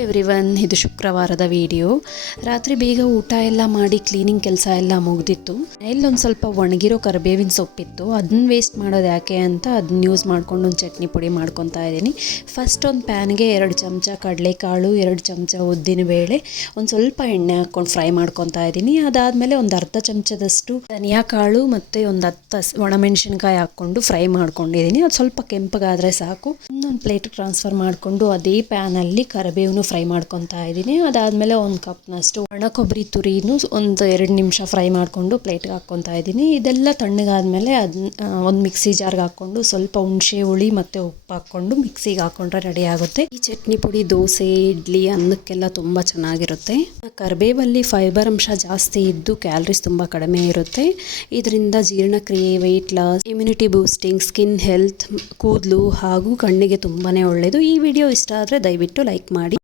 Everyone, ಇದು ಶುಕ್ರವಾರದ video. ರಾತ್ರಿ ಬೇಗ ಊಟ ಎಲ್ಲ ಮಾಡಿ ಕ್ಲೀನಿಂಗ್ ಕೆಲಸ ಎಲ್ಲ ಮುಗ್ದಿತ್ತು. ಇಲ್ಲೊಂದು ಸ್ವಲ್ಪ ಒಣಗಿರೋ ಕರಿಬೇವಿನ ಸೊಪ್ಪಿತ್ತು, ಅದನ್ನ ವೇಸ್ಟ್ ಮಾಡೋದು ಯಾಕೆ ಅಂತ ಅದನ್ನ ಯೂಸ್ ಮಾಡ್ಕೊಂಡು ಒಂದು ಚಟ್ನಿ ಪುಡಿ ಮಾಡ್ಕೊತಾ ಇದ್ದೀನಿ. ಫಸ್ಟ್ ಒಂದು ಪ್ಯಾನ್ಗೆ 2 ಚಮಚ ಕಡಲೆಕಾಳು, 2 ಚಮಚ ಉದ್ದಿನಬೇಳೆ, ಒಂದು ಸ್ವಲ್ಪ ಎಣ್ಣೆ ಹಾಕ್ಕೊಂಡು ಫ್ರೈ ಮಾಡ್ಕೊತಾ ಇದ್ದೀನಿ. ಅದಾದಮೇಲೆ ಒಂದು ಅರ್ಧ ಚಮಚದಷ್ಟು ಧನಿಯಾ ಕಾಳು ಮತ್ತು ಒಂದು 10 ಒಣಮೆಣಸಿನ್ಕಾಯಿ ಹಾಕ್ಕೊಂಡು ಫ್ರೈ ಮಾಡ್ಕೊಂಡಿದ್ದೀನಿ. ಅದು ಸ್ವಲ್ಪ ಕೆಂಪಗಾದರೆ ಸಾಕು. ಇನ್ನೊಂದು ಪ್ಲೇಟ್ ಟ್ರಾನ್ಸ್ಫರ್ ಮಾಡಿಕೊಂಡು ಅದೇ ಪ್ಯಾನಲ್ಲಿ ಕರಿಬೇವು ಫ್ರೈ ಮಾಡ್ಕೊತಾ ಇದ್ದೀನಿ. ಅದಾದಮೇಲೆ ಒಂದು ಕಪ್ನಷ್ಟು ಒಣ ಕೊಬ್ಬರಿ ತುರಿನೂ ಒಂದು 2 ನಿಮಿಷ ಫ್ರೈ ಮಾಡಿಕೊಂಡು ಪ್ಲೇಟ್ಗೆ ಹಾಕ್ಕೊತಾ ಇದ್ದೀನಿ. ಇದೆಲ್ಲ ತಣ್ಣಗಾದ್ಮೇಲೆ ಅದನ್ನ ಒಂದು ಮಿಕ್ಸಿ ಜಾರ್ಗೆ ಹಾಕ್ಕೊಂಡು ಸ್ವಲ್ಪ ಹುಣಸೆ ಹುಳಿ ಮತ್ತು ಉಪ್ಪು ಹಾಕ್ಕೊಂಡು ಮಿಕ್ಸಿಗೆ ಹಾಕ್ಕೊಂಡ್ರೆ ರೆಡಿ ಆಗುತ್ತೆ. ಈ ಚಟ್ನಿ ಪುಡಿ ದೋಸೆ, ಇಡ್ಲಿ, ಅನ್ನಕ್ಕೆಲ್ಲ ತುಂಬ ಚೆನ್ನಾಗಿರುತ್ತೆ. ಕರಿಬೇವಲ್ಲಿ ಫೈಬರ್ ಅಂಶ ಜಾಸ್ತಿ ಇದ್ದು ಕ್ಯಾಲರೀಸ್ ತುಂಬ ಕಡಿಮೆ ಇರುತ್ತೆ. ಇದರಿಂದ ಜೀರ್ಣಕ್ರಿಯೆ, weight loss, immunity boosting, skin health, ಕೂದಲು ಹಾಗೂ ಕಣ್ಣಿಗೆ ತುಂಬಾ ಒಳ್ಳೆಯದು. ಈ ವಿಡಿಯೋ ಇಷ್ಟ ಆದರೆ ದಯವಿಟ್ಟು ಲೈಕ್ ಮಾಡಿ.